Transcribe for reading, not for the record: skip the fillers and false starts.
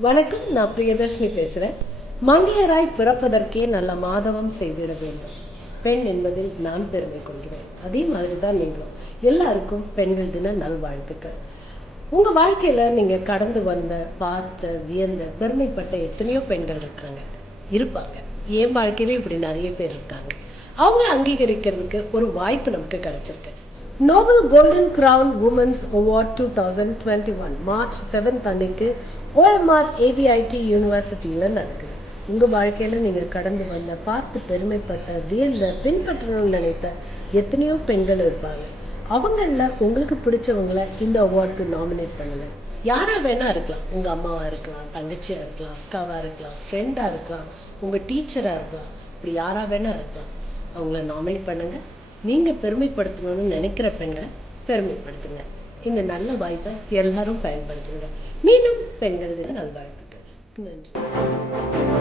வணக்கம், நான் பிரியதர்ஷினி பேசுகிறேன். மங்கையராய் பிறப்பதற்கே நல்ல மாதவம் செய்திட வேண்டும். பெண் என்பதில் நான் பெருமை கொள்கிறேன். அதே மாதிரி தான் நீங்களும். எல்லாருக்கும் பெண்கள் தின நல்வாழ்த்துக்கள். உங்கள் வாழ்க்கையில் நீங்கள் கடந்து வந்த, பார்த்த, வியந்த, பெருமைப்பட்ட எத்தனையோ பெண்கள் இருப்பாங்க. என் வாழ்க்கையிலே இப்படி நிறைய பேர் இருக்காங்க. அவங்கள அங்கீகரிக்கிறதுக்கு ஒரு வாய்ப்பு நமக்கு கிடைச்சிருக்கு. Nobel golden crown women's award 2021 March 7 அன்னைக்கு OMR AVIT யூனிவர்சிட்டியில் நடக்குது. உங்கள் வாழ்க்கையில் நீங்கள் கடந்து வந்த, பார்த்து பெருமைப்பட்ட, வியந்த, பின்பற்றணும்னு நினைத்த எத்தனையோ பெண்கள் இருப்பாங்க. அவங்களில் உங்களுக்கு பிடிச்சவங்களை இந்த அவார்டுக்கு நாமினேட் பண்ணுங்க. யாரா வேணா இருக்கலாம். உங்கள் அம்மாவாக இருக்கலாம், தங்கச்சியாக இருக்கலாம், அக்காவாக இருக்கலாம், ஃப்ரெண்டாக இருக்கலாம், உங்கள் டீச்சராக இருக்கலாம். இப்படி யாரா வேணா இருக்கலாம். அவங்கள நாமினேட் பண்ணுங்க. நீங்கள் பெருமைப்படுத்தணும்னு நினைக்கிற பெண்களை பெருமைப்படுத்துங்க. இந்த நல்ல வாய்ப்பை எல்லாரும் பயன்படுத்துங்க. மீண்டும் பெண்கள் தின நல்வாழ்த்துக்கள். நன்றி.